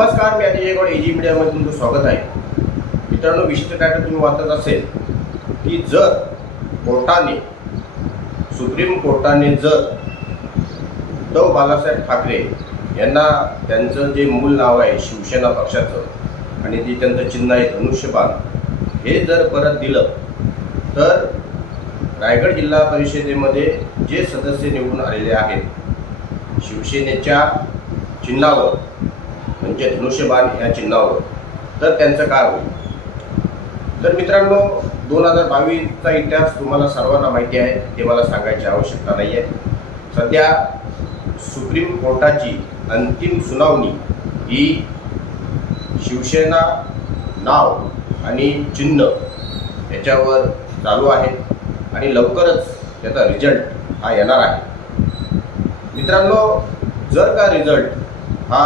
नमस्कार, मी अजय गौड एजी मीडियामध्ये तुमचं स्वागत आहे. मित्रांनो, विशिष्ट टायटल तुम्ही वाचत असेल की जर कोर्टाने सुप्रीम कोर्टाने जर उद्धव बाळासाहेब ठाकरे यांना त्यांचं जे मूळ नाव आहे शिवसेना पक्षाचं आणि जे त्यांचं चिन्ह आहे धनुष्यबाण हे जर परत दिलं तर रायगड जिल्हा परिषदेमध्ये जे सदस्य निवडून आलेले आहेत शिवसेनेच्या चिन्हावर म्हणजे धनुष्यबाण या चिन्हावर तर त्यांचं काय होईल. तर मित्रांनो, 2022चा इतिहास तुम्हाला सर्वांना माहिती आहे, ते मला सांगायची आवश्यकता नाही आहे. सध्या सुप्रीम कोर्टाची अंतिम सुनावणी ही शिवसेना नाव आणि चिन्ह याच्यावर चालू आहे आणि लवकरच त्याचा रिझल्ट हा येणार आहे. मित्रांनो, जर का रिझल्ट हा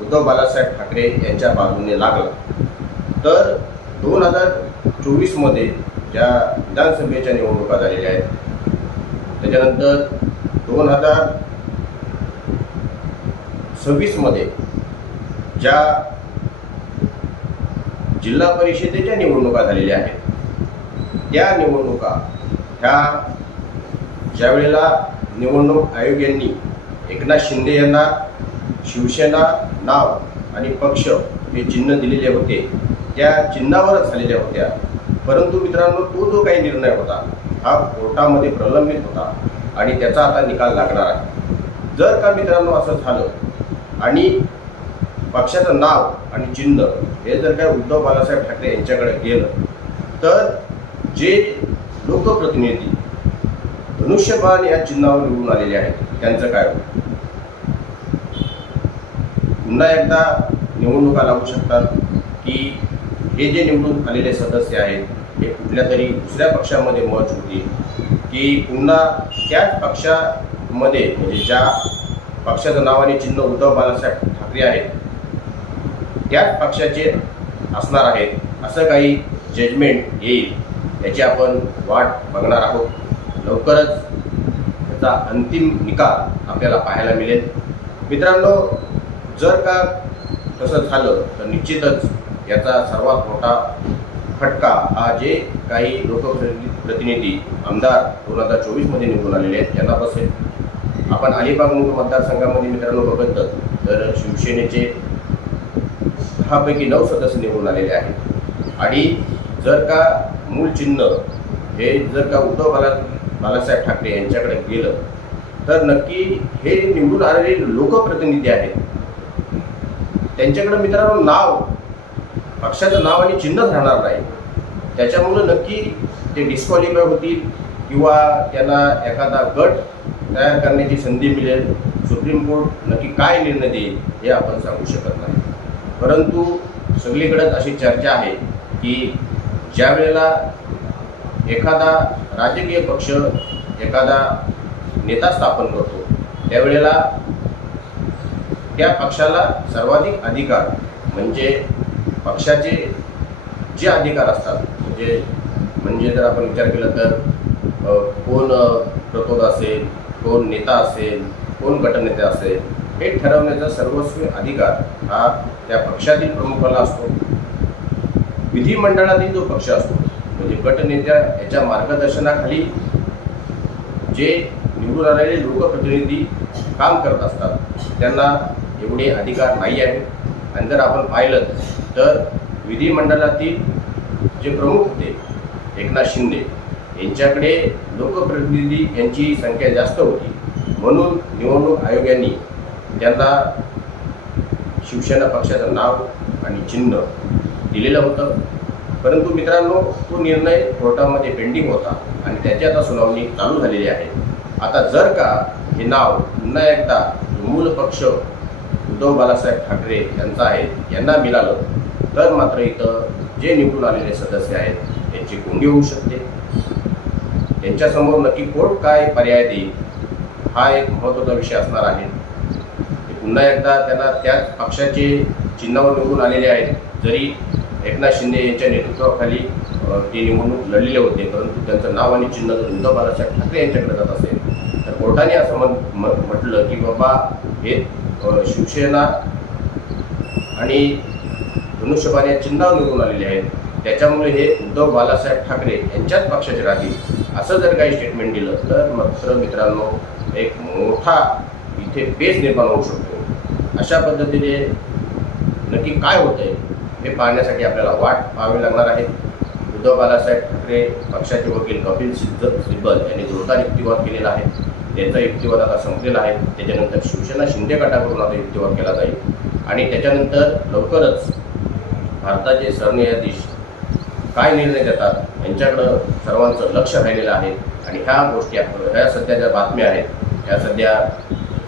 उद्धव बाळासाहेब ठाकरे यांच्या बाजूने लागला तर 2024मध्ये ज्या विधानसभेच्या निवडणुका झालेल्या आहेत, त्याच्यानंतर 2026मध्ये ज्या जिल्हा परिषदेच्या निवडणुका झालेल्या आहेत, त्या निवडणुका ह्या ज्यावेळेला निवडणूक आयोग यांनी एकनाथ शिंदे यांना शिवसेना नाव आणि पक्ष हे चिन्ह दिलेले होते त्या चिन्हावरच झालेल्या होत्या. परंतु मित्रांनो, तो जो काही निर्णय होता हा कोर्टामध्ये प्रलंबित होता आणि त्याचा आता निकाल लागणार आहे. जर का मित्रांनो असं झालं आणि पक्षाचं नाव आणि चिन्ह हे जर काय उद्धव बाळासाहेब ठाकरे यांच्याकडे गेलं तर जे लोकप्रतिनिधी धनुष्यबाण या चिन्हावर निवडून आलेले आहेत त्यांचं काय होईल. पुन्हा एकदा निवडणुका लागू शकतात की हे जे निवडून आलेले सदस्य आहेत हे कुठल्या तरी दुसऱ्या पक्षामध्ये मर्ज होतील की पुन्हा त्याच पक्षामध्ये म्हणजे ज्या पक्षाचं नाव आणि चिन्ह उद्धव बाळासाहेब ठाकरे आहेत त्याच पक्षाचे असणार आहेत, असं काही जजमेंट येईल याची आपण वाट बघणार आहोत. लवकरच याचा अंतिम निकाल आपल्याला पाहायला मिळेल. मित्रांनो, जर का तसं झालं तर निश्चितच याचा सर्वात मोठा फटका हा जे काही लोकप्रतिनिधी आमदार 2024मध्ये निवडून आलेले आहेत त्यांना बसेल. आपण अलिबाग मतदारसंघामध्ये मित्रांनो बघितलं तर शिवसेनेचे 10पैकी 9 सदस्य निवडून आलेले आहेत आणि जर का मूळ चिन्ह हे जर का उद्धव बाळासाहेब ठाकरे यांच्याकडे गेलं तर नक्की हे निवडून आलेले लोकप्रतिनिधी आहेत त्यांच्याकडे मित्रांनो नाव पक्षाचं नाव आणि चिन्हच राहणार नाही. त्याच्यामुळं नक्की ते डिस्क्वालिफाय होतील किंवा त्यांना एखादा गट तयार करण्याची संधी मिळेल. सुप्रीम कोर्ट नक्की काय निर्णय देईल हे आपण सांगू शकत नाही. परंतु सगळीकडेच अशी चर्चा आहे की ज्या वेळेला एखादा राजकीय पक्ष एखादा नेता स्थापन करतो त्यावेळेला त्या पक्षाला सर्वाधिक अधिकार म्हणजे पक्षाचे जे अधिकार असतात म्हणजे जर आपण विचार केला तर कोण प्रतोद असेल, कोण नेता असेल, कोण गटनेते असेल हे ठरवण्याचा सर्वस्वी अधिकार हा त्या पक्षातील प्रमुखाला असतो. विधिमंडळातील जो पक्ष असतो म्हणजे गटनेत्या याच्या मार्गदर्शनाखाली जे निवडून आलेले लोकप्रतिनिधी काम करत असतात त्यांना एवढे अधिकार नाही आहेत. आणि जर आपण पाहिलं तर विधिमंडळातील जे प्रमुख होते एकनाथ शिंदे यांच्याकडे लोकप्रतिनिधी यांची संख्या जास्त होती म्हणून निवडणूक आयोगाने त्यांना शिवसेना पक्षाचं नाव आणि चिन्ह दिलेलं होतं. परंतु मित्रांनो, तो निर्णय कोर्टामध्ये पेंडिंग होता आणि त्याची आता सुनावणी चालू झालेली आहे. आता जर का हे नाव पुन्हा एकदा मूळ पक्ष उद्धव बाळासाहेब ठाकरे यांचा आहे यांना मिळालं तर मात्र इथं जे निवडून आलेले सदस्य आहेत यांची कोंडी होऊ शकते. त्यांच्यासमोर नक्की कोर्ट काय पर्याय देईल हा एक महत्त्वाचा विषय असणार आहे. पुन्हा एकदा त्यांना त्याच पक्षाचे चिन्हावर निवडून आलेले आहेत. जरी एकनाथ शिंदे यांच्या नेतृत्वाखाली ते निवडणूक लढलेले होते परंतु त्यांचं नाव आणि चिन्ह जर उद्धव बाळासाहेब ठाकरे यांच्याकडे जात असेल तर कोर्टाने असं म्हटलं की बाबा हे शिवसेना आणि धनुष्यबाण या चिन्हावर निवडून आलेले आहेत, त्याच्यामुळे हे उद्धव बाळासाहेब ठाकरे यांच्याच पक्षाचे राहतील असं जर काही स्टेटमेंट दिलं तर मात्र मित्रांनो एक मोठा इथे पेच निर्माण होऊ शकतो। अशा पद्धतीने नक्की काय होतंय हे पाहण्यासाठी आपल्याला वाट पाहावी लागणार आहे। उद्धव बाळासाहेब ठाकरे पक्षाचे वकील कपिल सिब्बल यांनी जोरदार युक्तिवाद केलेला आहे। त्यांचा युक्तिवाद आता संपलेला आहे। त्याच्यानंतर शिवसेना शिंदे गटाकडून आता युक्तिवाद केला जाईल आणि त्याच्यानंतर लवकरच भारताचे सरन्यायाधीश काय निर्णय देतात यांच्याकडं सर्वांचं लक्ष राहिलेलं आहे। आणि ह्या गोष्टी ह्या सध्या ज्या बातम्या आहेत ह्या सध्या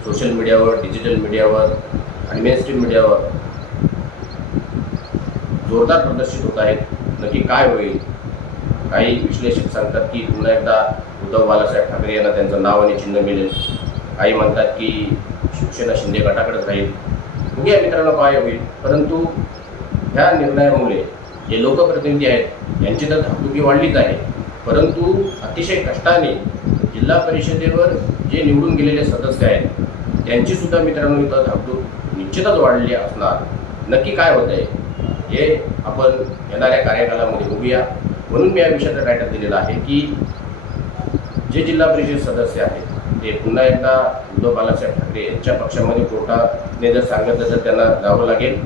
सोशल मीडियावर, डिजिटल मीडियावर आणि मेनस्ट्रीम मीडियावर जोरदार प्रदर्शित होत आहेत। नक्की काय होईल? काही विश्लेषक सांगतात की पुन्हा एकदा उद्धव बाळासाहेब ठाकरे यांना त्यांचं नाव आणि चिन्ह मिळेल, काही म्हणतात की शिवसेना शिंदे गटाकडेच राहील। बघूया मित्रांनो काय होईल। परंतु ह्या निर्णयामुळे जे लोकप्रतिनिधी आहेत यांची तर धाकधुकी वाढलीच आहे, परंतु अतिशय कष्टाने जिल्हा परिषदेवर जे निवडून गेलेले सदस्य आहेत त्यांची सुद्धा मित्रांनो इथं धाकधूक निश्चितच वाढलेली असणार। नक्की काय होत आहे हे आपण येणाऱ्या कार्यकालामध्ये बघूया। म्हणून मी या विषयाचा टायटल दिलेला आहे की जे जिल्हा परिषद सदस्य आहेत ते पुन्हा एकदा उद्धव बाळासाहेब ठाकरे यांच्या पक्षामध्ये कोर्टाने जर सांगितलं तर त्यांना जावं लागेल,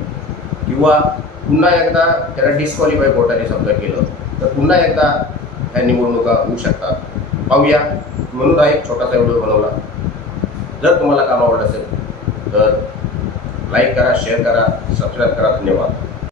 किंवा पुन्हा एकदा त्यांना डिस्क्वालिफाय कोर्टाने समजा केलं तर पुन्हा एकदा ह्या निवडणुका होऊ शकतात। पाहूया, म्हणून हा एक छोटासा व्हिडिओ बनवला। जर तुम्हाला काम आवडलं असेल तर लाईक करा, शेअर करा, सबस्क्राईब करा। धन्यवाद।